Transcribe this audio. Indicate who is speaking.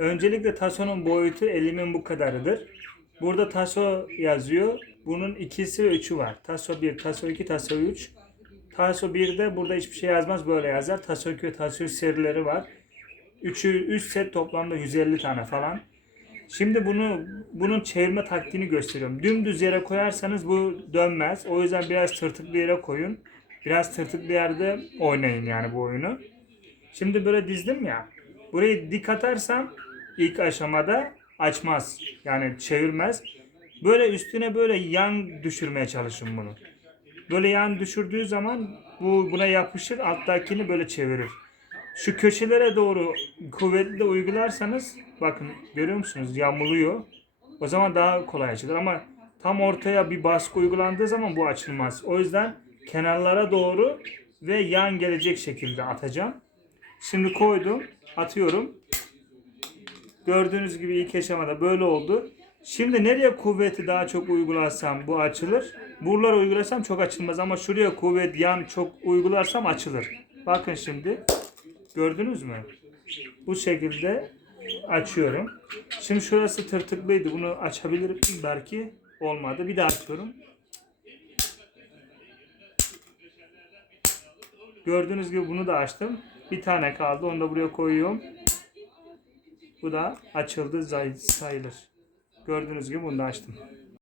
Speaker 1: Öncelikle tasonun boyutu elimin bu kadarıdır. Burada taso yazıyor. Bunun ikisi ve üçü var. Taso 1, taso 2, taso 3. Taso 1'de burada hiçbir şey yazmaz böyle yazar. Taso 2 ve taso 3 serileri var. Üçü, 3 set toplamda 150 tane falan. Şimdi bunu bunun çevirme taktiğini gösteriyorum. Dümdüz yere koyarsanız bu dönmez. O yüzden biraz tırtıklı yere koyun. Biraz tırtıklı yerde oynayın yani bu oyunu. Şimdi böyle dizdim ya. Burayı dik atarsam ilk aşamada açmaz. Yani çevirmez. Böyle üstüne böyle yan düşürmeye çalışın bunu. Böyle yan düşürdüğü zaman bu buna yapışır alttakini böyle çevirir. Şu köşelere doğru kuvvetli de uygularsanız bakın görüyor musunuz yamuluyor. O zaman daha kolay açılır ama tam ortaya bir baskı uygulandığı zaman bu açılmaz. O yüzden kenarlara doğru ve yan gelecek şekilde atacağım. Şimdi koydum, atıyorum. Gördüğünüz gibi ilk aşamada böyle oldu. Şimdi nereye kuvveti daha çok uygularsam bu açılır. Buralara uygulasam çok açılmaz ama şuraya kuvvet yan çok uygularsam açılır. Bakın şimdi. Gördünüz mü? Bu şekilde açıyorum. Şimdi şurası tırtıklıydı. Bunu açabilirim belki. Olmadı. Bir daha açıyorum. Gördüğünüz gibi bunu da açtım. Bir tane kaldı. Onu da buraya koyuyorum. Bu da açıldı say- sayılır. Gördüğünüz gibi bunu da açtım.